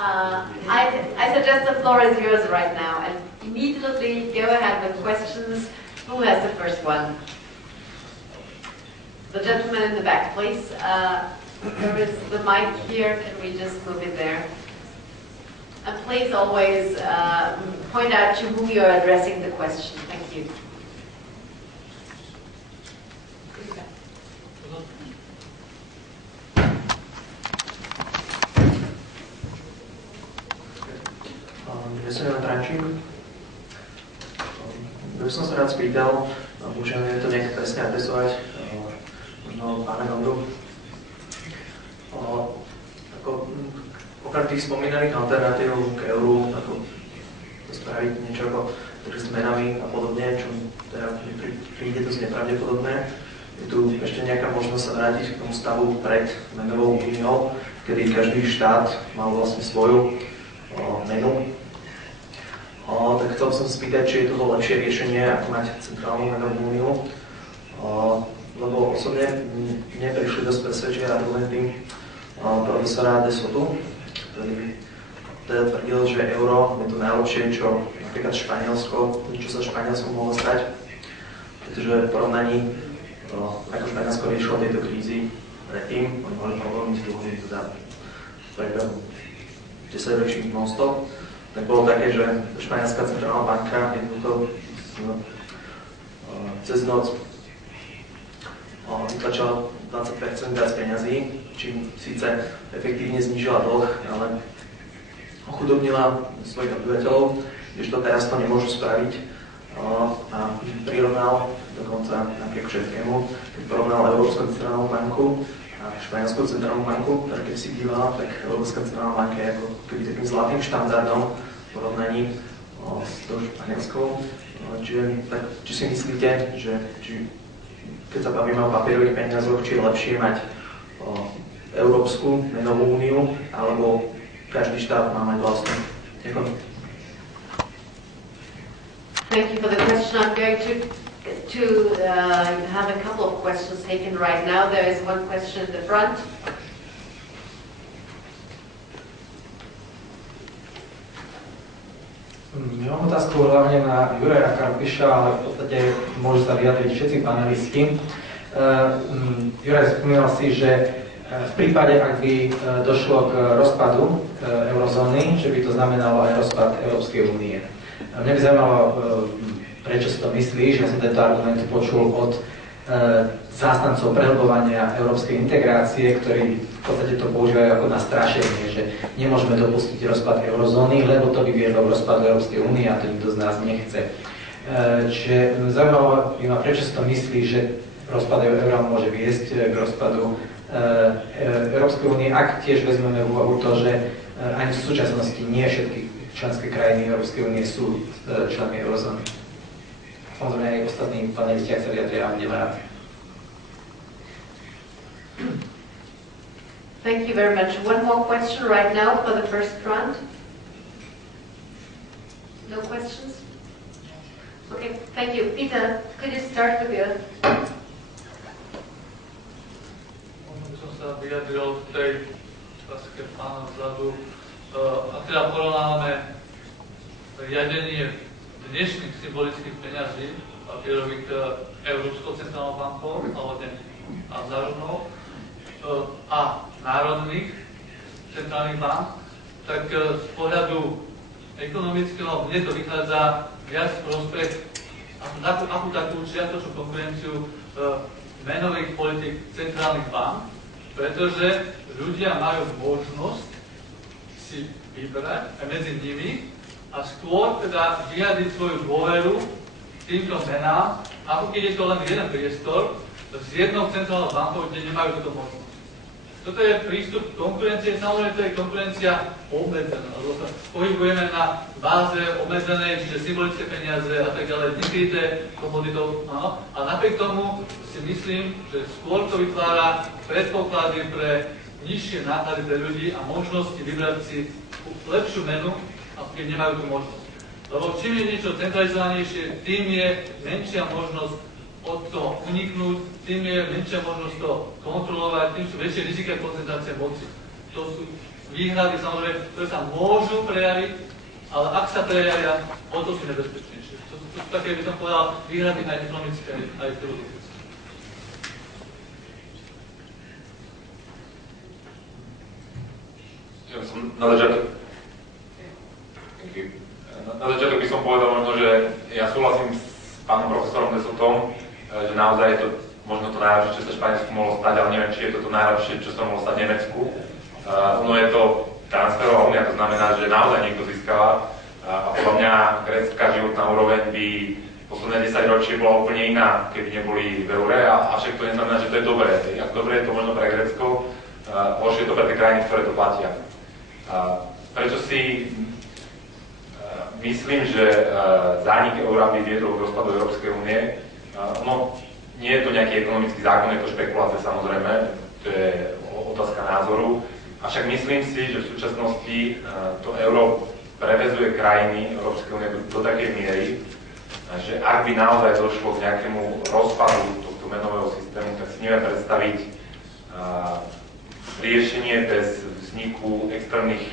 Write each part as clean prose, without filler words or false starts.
I suggest the floor is yours right now, and immediately go ahead with questions. Who has the first one? The gentleman in the back, please. There is the mic here. Can we just move it there? And please always point out to whom you are addressing the question. Thank you. Ja by som sa rád spýtal, môžem to nejak presne adresovať, možno pána Gondu. Okrem tých spomínaných alternatív k euru, ako spraviť niečo ako s menami a podobne, čo teda príde dosť nepravdepodobné. Je tu ešte nejaká možnosť sa vrátiť k tomu stavu pred menovou úniou, kedy každý štát mal vlastne svoju menu. Tak chcel som spýtať, či je to lepšie riešenie, ako mať centrálnu menovú úniu, lebo osobne mne prišli dosť presvedčivé argumenty profesora De Sotu, ktorý teda tvrdil, že euro je to najlepšie, čo napríklad Španielsko, čo sa Španielsku mohlo stať, pretože v porovnaní, ako Španielsko riešilo tieto krízy predtým, oni mohli problémy s dlhmi teda prebehu 10 ročí non-stop, tak bolo také, že španielská centrálna banka jednoducho cez noc vytlačila 20% viac peňazí, čím síce efektívne znížila dlh, ale ochudobnila svojich obyvateľov, kdežto teraz to nemôžu spraviť a prirovnal dokonca napriek všetkému, keď porovnal Európsku centrálnu banku a Španielskú centrálnu banku, ktorá keď si dívala, tak Európska centrálna banka je ako keby takým zlatým štandardom v porovnaní s tou Španielskou. Či si myslíte, že keď sa bavíme o papierových peniazoch, či je lepšie mať Európsku menovú úniu, alebo každý štát má mať vlastnú? Ďakujem. Thank you for the question. I'm going to have a couple of questions taken right now. There is one question at the front. Ja mám otázku hlavne na Juraja Karpiša, ale v podstate môžu sa vyjadriť všetci panelisti. Juraj, spomínal si, že v prípade, ak by došlo k rozpadu eurozóny, že by to znamenalo aj rozpad Európskej únie. Mňa by zaujímalo, prečo si to myslíš. Ja som tento argument počul od zástancov prehlbovania európskej integrácie, ktorí v podstate to používajú ako na strašenie, že nemôžeme dopustiť rozpad eurozóny, lebo to by viedlo k rozpadu Európskej únie a to nikto z nás nechce. Čiže zaujímavé ma, prečo si to myslíš, že rozpad eura môže viesť k rozpadu Európskej únie, ak tiež vezmeme v úvahu to, že ani v súčasnosti nie všetky členské krajiny Európskej únie sú členmi eurozóny. Samozrejme aj ostatní panelisti, ak sa vyjadria, budem rád. Thank you very much. One more question right now for the first round. No questions? Okay, thank you. Peter, could you start with your... Možno by som sa vyjadril v tej otázke pána vzadu. A teda porovnávame riadenie dnešných symbolických peňazí papierových Európskou centrálnou bankou alebo národnou a národných centrálnych bank, tak z pohľadu ekonomického mne to vychádza viac prospech akú takú čiastočnú konkurenciu menových politik centrálnych bank, pretože ľudia majú možnosť si vybrať aj medzi nimi a skôr teda vyjadriť svoju dôveru týmto menám, ako keď je to len jeden priestor s jednou centrálnou bankou, kde nemajú túto možnosť. Toto je prístup konkurencie, samozrejme to je konkurencia obmedzená, lebo sa pohybujeme na báze obmedzenej, čiže symbolické peniaze a tak ďalej, nekryté komoditou, áno. A napriek tomu si myslím, že skôr to vytvára predpoklady pre nižšie náklady pre ľudí a možnosti vybrať si lepšiu menu, ako keď nemajú tú možnosť. Lebo čím je niečo centralizovanejšie, tým je menšia možnosť od toho uniknúť, tým je menšia možnosť to kontrolovať, tým sú väčšie rizika koncentrácie moci. To sú výhrady, samozrejme, ktoré sa môžu prejaviť, ale ak sa prejavia, o to sú nebezpečnejšie. To sú také, by som povedal, výhrady aj ekonomické, aj filozofické. Ja som na začiatok by som povedal možno, že ja súhlasím s pánom profesorom Desotom, že naozaj je to možno to najlepšie, čo sa Španielsku mohlo stať, ale neviem, či je to najlepšie, čo sa mohlo stať Nemecku. Ono je to transferová únia, to znamená, že naozaj niekto získava a podľa mňa grécka životná úroveň by posledné 10 ročie bola úplne iná, keby neboli v eure, a však to neznamená, že to je dobré. Ak dobré je to možno pre Grécko, horšie je to pre tie krajiny, ktoré to platia. Prečo si myslím, že zánik eura by viedol k rozpadu Európskej únie? Ono nie je to nejaký ekonomický zákon, je to špekulácia samozrejme, to je otázka názoru. Avšak myslím si, že v súčasnosti to euro prevezuje krajiny Európskej únie do takej miery, že ak by naozaj došlo k nejakému rozpadu tohto menového systému, tak si neviem predstaviť riešenie bez vzniku extrémnych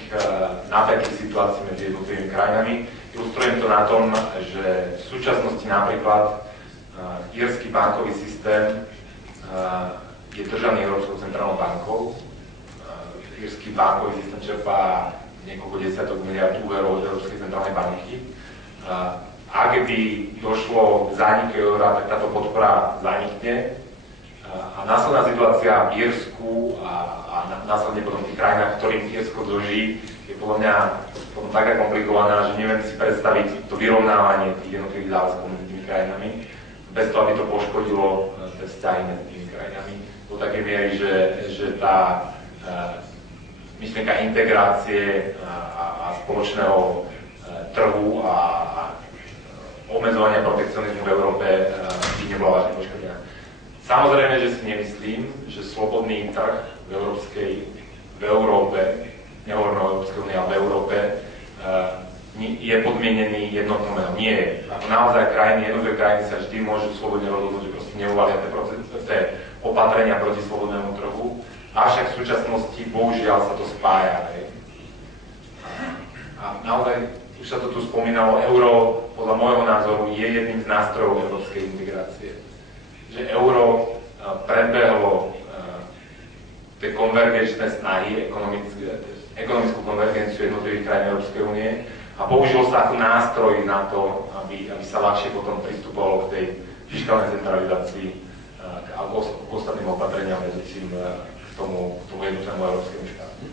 napätých situácií medzi jednotlivými krajinami. Ilustrujem to na tom, že v súčasnosti napríklad írsky bankový systém je držaný Európskou centrálnou bankou. Írsky bankový systém čerpá niekoľko desiatok miliárd úverov od Európskej centrálnej banky. Ak by došlo k zániku eura, tak táto podpora zanikne. A následná situácia v Írsku a následne potom v tých krajinách, ktorým Írsko dlží, je podľa mňa potom taká komplikovaná, že neviem si predstaviť to vyrovnávanie tých jednotlivých záväzkov medzi tými krajinami, bez toho, aby to poškodilo tie vzťahy medzi tými krajinami. Do takej miery, že tá myšlienka integrácie a spoločného trhu a obmedzovania protekcionizmu v Európe by nebola vážne poškodená. Samozrejme, že si nemyslím, že slobodný trh v Európe, nehovorím o Európskej únii, ale v Európe, je podmienený jednotnou menou. Nie je. Ako naozaj jednotlivé krajiny sa vždy môžu slobodne rozhodnúť, že proste neuvalia tie opatrenia proti slobodnému trhu. Avšak v súčasnosti, bohužiaľ, sa to spája. A naozaj, už sa to tu spomínalo, euro, podľa môjho názoru, je jedným z nástrojov európskej integrácie. Že euro predbehlo tie konvergenčné snahy, ekonomickú konvergenciu jednotlivých krajín Európskej únie a použilo sa ako nástroj na to, aby sa ľahšie potom pristupovalo k tej fiškálnej centralizácii a k ostatným opatreniam vedúcim k tomu jednotnému európskemu štátu.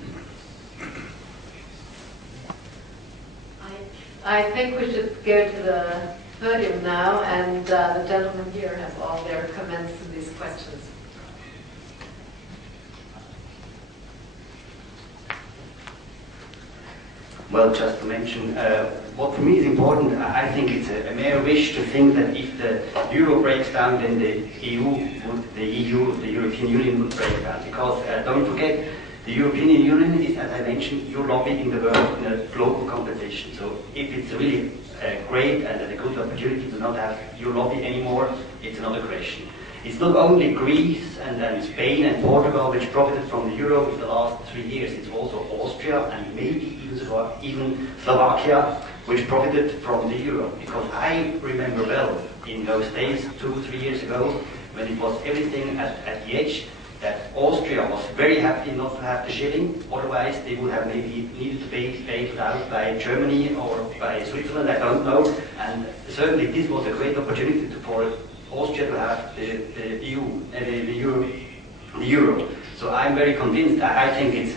I think we should go to the podium now, and the gentlemen here have all their comments to these questions. Well, just to mention, what for me is important, I think it's a mere wish to think that if the euro breaks down, then the European Union would break down. Because don't forget, the European Union is, as I mentioned, you're lobbying the world in a global competition. So if it's really great and a good opportunity to not have your lobby anymore, it's another question. It's not only Greece and Spain and Portugal which profited from the euro in the last 3 years, it's also Austria and maybe even Slovakia which profited from the euro. Because I remember well in those days, 2-3 years ago, when it was everything at the edge, that Austria was very happy not to have the shilling, otherwise they would have maybe needed to be bailed out by Germany or by Switzerland, I don't know. And certainly this was a great opportunity for Austria to have the euro. So I'm very convinced. I think it's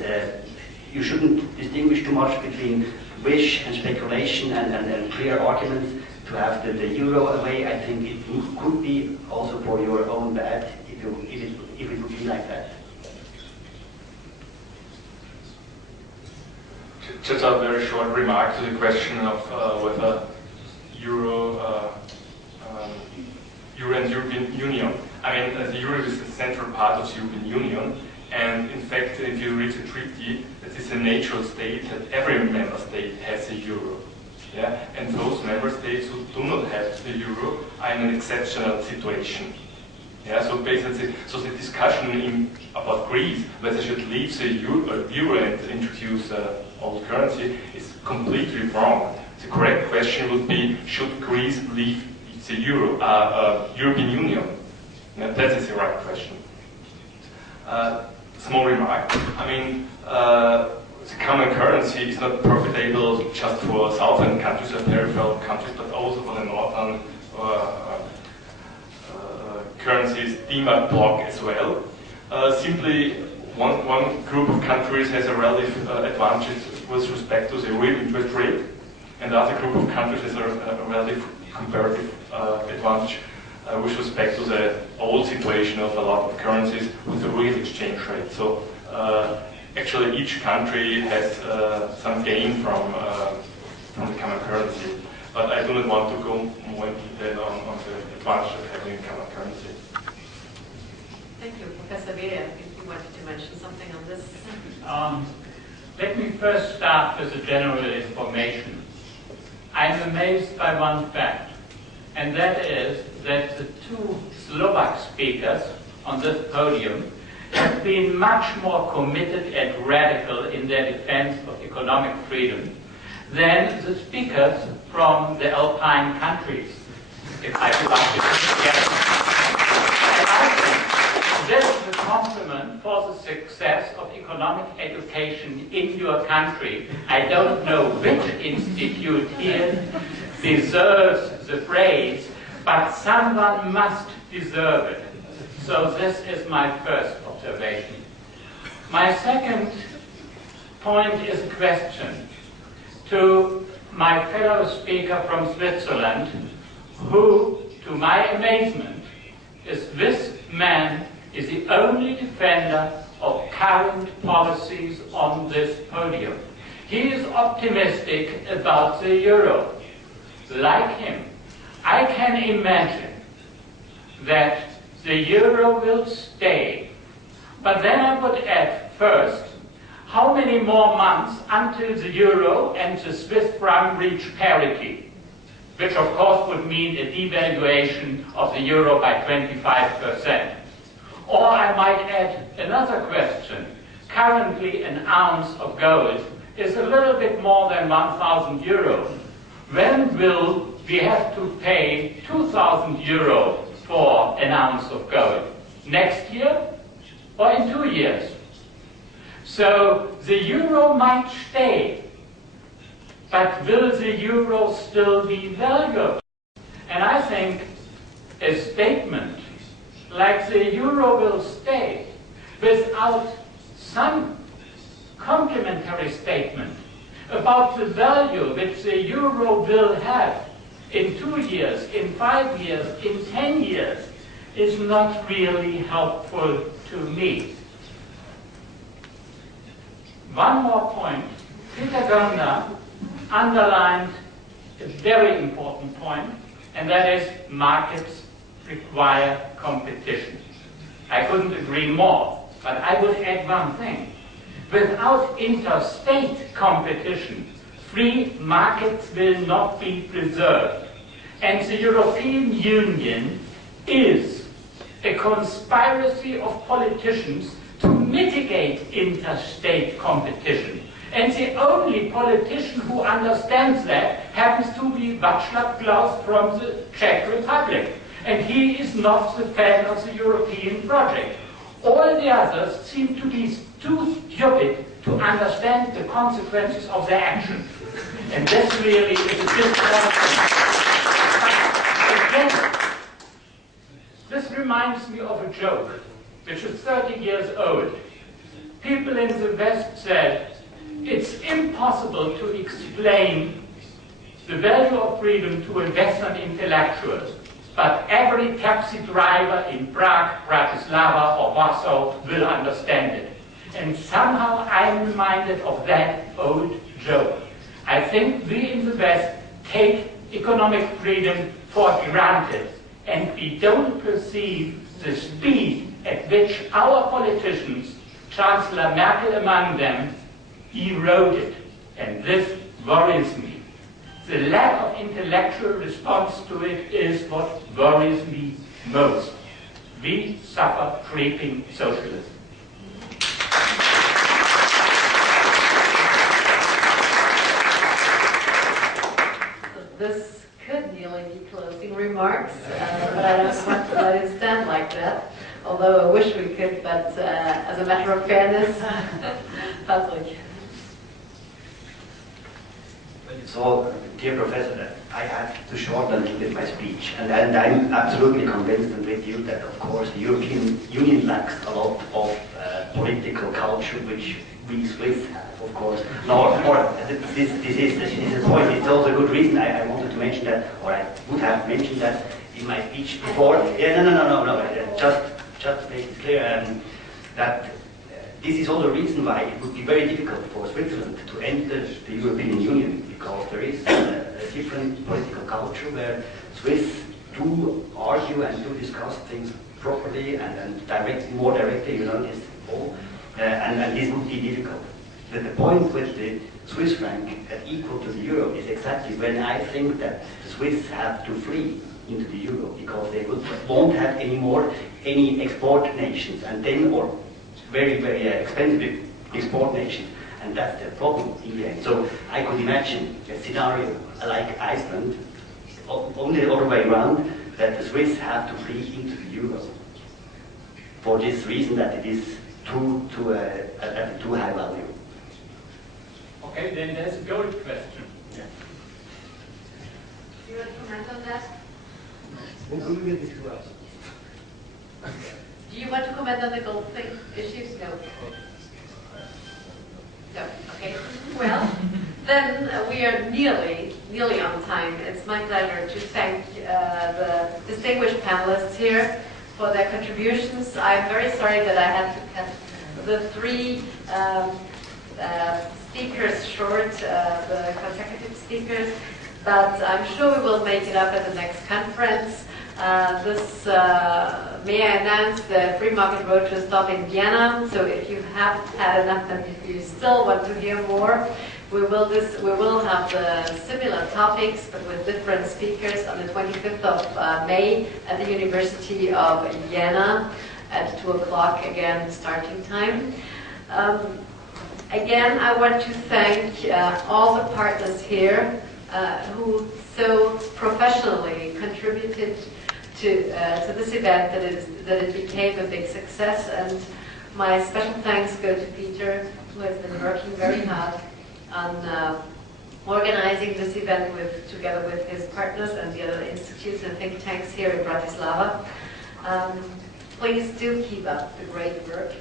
you shouldn't distinguish too much between wish and speculation and clear arguments to have the euro away. I think it could be also for your own bad if it would be like that. Just a very short remark to the question of whether Euro and European Union. I mean, the euro is a central part of the European Union, and in fact, if you read the treaty, it is a natural state that every member state has a euro. Yeah? And those member states who do not have the euro are in an exceptional situation. Yeah, so basically, so the discussion about Greece, whether they should leave the euro and introduce old currency, is completely wrong. The correct question would be, should Greece leave the European Union? Yeah, that is the right question. Small remark. I mean, the common currency is not profitable just for southern countries or peripheral countries, but also for the northern currencies, DMAT bloc as well. Simply, one group of countries has a relative advantage with respect to the real interest rate, and the other group of countries has a relative comparative advantage with respect to the old situation of a lot of currencies with the real exchange rate. So actually each country has some gain from the common currency. But I do not want to go more in detail on the advantage of having a common currency. Thank you. Professor Weber, I think you wanted to mention something on this. Let me first start with a general information. I'm amazed by one fact, and that is that the two Slovak speakers on this podium have been much more committed and radical in their defense of economic freedom than the speakers from the Alpine countries, if I would like to put it together. And I think this is a compliment for the success of economic education in your country. I don't know which institute here deserves the praise, but someone must deserve it. So this is my first observation. My second point is a question to my fellow speaker from Switzerland, who, to my amazement, this man is the only defender of current policies on this podium. He is optimistic about the euro. Like him, I can imagine that the euro will stay. But then I would add first, how many more months until the euro and the Swiss franc reach parity? Which of course would mean a devaluation of the euro by 25%. Or I might add another question. Currently an ounce of gold is a little bit more than 1,000 euros. When will we have to pay 2,000 euros for an ounce of gold? Next year or in 2 years? So the euro might stay, but will the euro still be valuable? And I think a statement like the euro will stay without some complementary statement about the value which the euro will have in 2 years, in 5 years, in 10 years, is not really helpful to me. One more point. Peter Gonder underlined a very important point, and that is markets require competition. I couldn't agree more, but I would add one thing. Without interstate competition, free markets will not be preserved. And the European Union is a conspiracy of politicians to mitigate interstate competition. And the only politician who understands that happens to be Václav Klaus from the Czech Republic. And he is not the fan of the European project. All the others seem to be too stupid to understand the consequences of their actions. And this really is a disappointment. Again, this reminds me of a joke, which is 30 years old. People in the West said, it's impossible to explain the value of freedom to a Western intellectual, but every taxi driver in Prague, Bratislava, or Warsaw will understand it. And somehow I'm reminded of that old joke. I think we in the West take economic freedom for granted, and we don't perceive the speed at which our politicians, Chancellor Merkel among them, eroded. And this worries me. The lack of intellectual response to it is what worries me most. we suffer creeping socialism. This could nearly be closing remarks, but I don't want to let it stand like that. Although I wish we could, but as a matter of fairness, Patrick. So, dear Professor, I have to shorten a little bit my speech, and I'm absolutely convinced and with you that, of course, the European Union lacks a lot of political culture, which we Swiss have, of course. This is a point. It's also a good reason I wanted to mention that, or I would have mentioned that in my speech before. Yeah, no. Just to make it clear that this is also a reason why it would be very difficult for Switzerland to enter the European Union, because there is a different political culture where Swiss do argue and do discuss things properly and more directly, this all, and this would be difficult. But the point with the Swiss franc equal to the euro is exactly when I think that the Swiss have to flee into the euro, because they won't have any export nations, and then or very, very expensive export nations, and that's the problem in the end. So I could imagine a scenario like Iceland, only the other way around, that the Swiss have to flee into the euro for this reason that it is too high value. Okay, then there's a gold question. Yeah. Do you want to comment on that? Do you want to comment on the gold thing issues? No. No. Okay. Well, then we are nearly on time. It's my pleasure to thank the distinguished panelists here for their contributions. I'm very sorry that I had to cut the three speakers short, the consecutive speakers, but I'm sure we will make it up at the next conference. May I announce the Free Market Roadshow stop in Vienna, so if you have had enough and if you still want to hear more, we will have the similar topics but with different speakers on the 25th of May at the University of Vienna at 2 o'clock again starting time. Again, I want to thank all the partners here who so professionally contributed to this event that it became a big success, and my special thanks go to Peter, who has been working very hard on organizing this event together with his partners and the other institutes and think tanks here in Bratislava. Please do keep up the great work.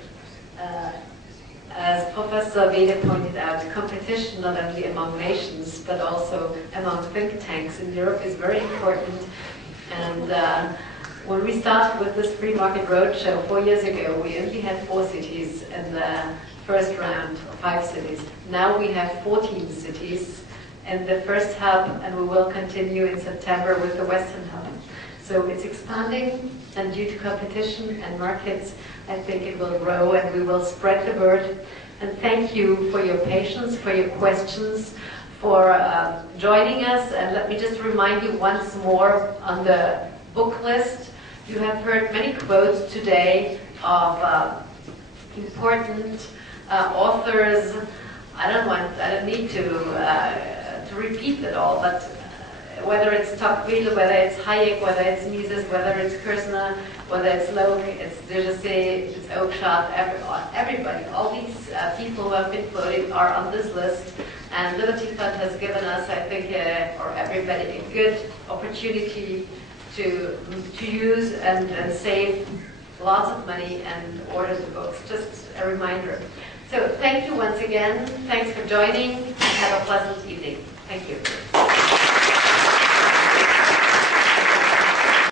As Professor Wede pointed out, competition not only among nations but also among think tanks in Europe is very important. And when we started with this Free Market Roadshow 4 years ago, we only had 4 cities in the first round, 5 cities. Now we have 14 cities in the first hub, and we will continue in September with the Western hub. So it's expanding, and due to competition and markets, I think it will grow and we will spread the word. And thank you for your patience, for your questions, for joining us. And let me just remind you once more on the book list. You have heard many quotes today of important authors. I don't need to repeat it all, but whether it's Tocqueville, whether it's Hayek, whether it's Mises, whether it's Kirsner, whether it's Locke, it's Degessé, it's Oakeshott, everybody, all these people who have been quoted are on this list. And Liberty Fund has given us, I think, or everybody, a good opportunity to use and save lots of money and order the books. Just a reminder. So thank you once again. Thanks for joining. Have a pleasant evening. Thank you.